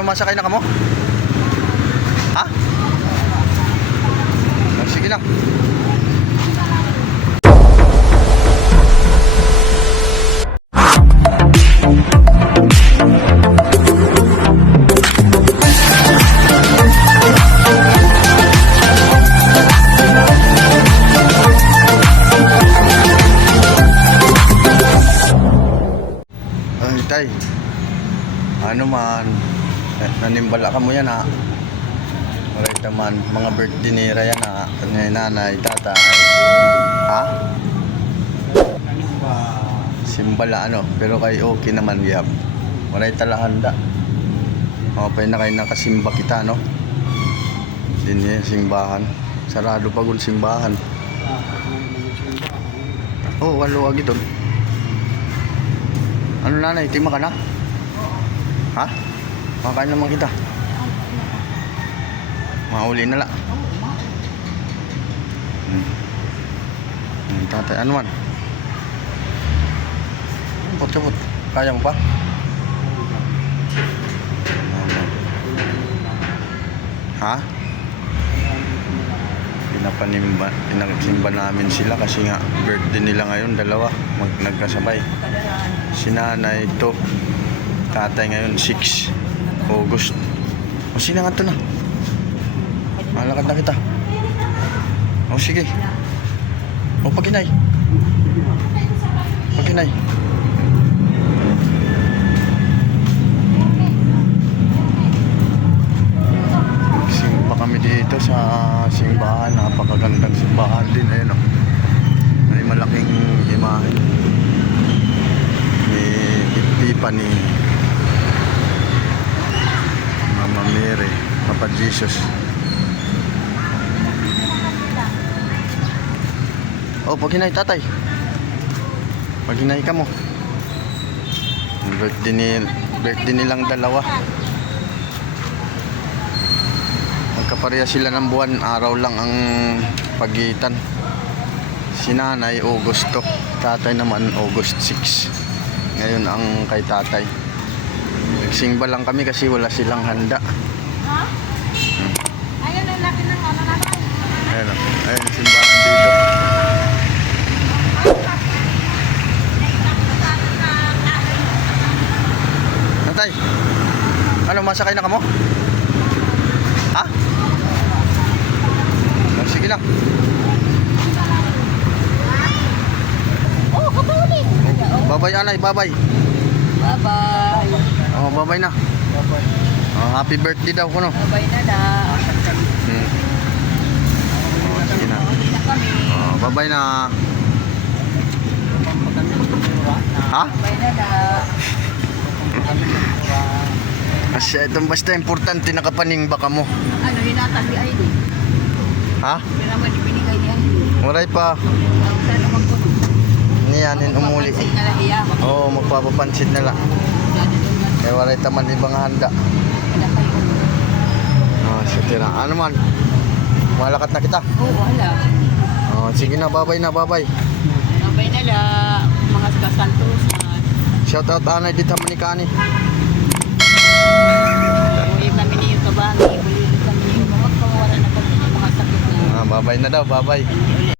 Masakay na ka mo? Ha? Ah, sige lang. Ay, tay. Ano man, eh, nanimbala ka mo yan ha. Alright naman, mga birthday ni Ryan ha. Ni nanay, tatay. Ha? Simbala ano, pero kay okay naman yap. Walay talahanda. Okay na kayo nakasimba kita, no? Din yung simbahan. Sarado pa gul simbahan. Oh, walo agi doon. Ano nanay, tima ka na? Ha? Makain naman kita. Mahuli na lang. Hmm. Hmm, tatay, ano man? Sapot, sapot. Kaya mo pa? Ha? Pinapanimba, pinagsimba namin sila kasi nga birthday nila ngayon, dalawa, mag, nagkasabay. Si nanay ito, tatay ngayon 6 August. O sino nga ito na? Malakad na kita. O sige. O paginay. Paginay. Simba kami dito sa simbahan. Napakagandang simbahan din. Ayun o. May malaking imahe ni Epiphany Mama Papa Jesus. Oh, pag tatay. Pag hinay ka mo. Birthday, ni, birthday nilang dalawa. Magkapareha sila ng buwan Araw lang ang pagitan. Si nanay August to. Tatay naman August 6 ngayon ang kay tatay. Nagsingba lang kami kasi wala silang handa. Ha? Ayun ang laki ng ano naman. Ayan o. Ayan ang simbahan dito. Tatay, ano masakay na ka mo? Ha? Ah, Sige lang. Oh, kapuli. Babay anay, babay. Bye-bye. Oh, babay na. Oh, happy birthday daw ko no. Bye-bye na na. Hmm. Oh, sige na. Uwi na kami. Oh, babay na. Ha? Bye na na. Kasi itong basta importante nakapaningba ka mo. Ano, hinatag ni ID. Ha? Hindi naman ibinigay ni ID. Waray pa. Sana magpuno. Niyanin umuli. Mapansin na lang iya. Oo, oh, magpapapansit na lang. Kaya waray taman ibang handa. Wala kayo. Oh, sa tira. Ano man? Malakat na kita. Oo, wala. Oh, sige na, babay na, babay. Bye na la. Mga kasantosan. Shout out anay dito man ni Kani. Uwi kami ni yung kabangi. Uwi kami ni yung mga kawala na kami ng mga sakit na. Ah, babay na daw, babay.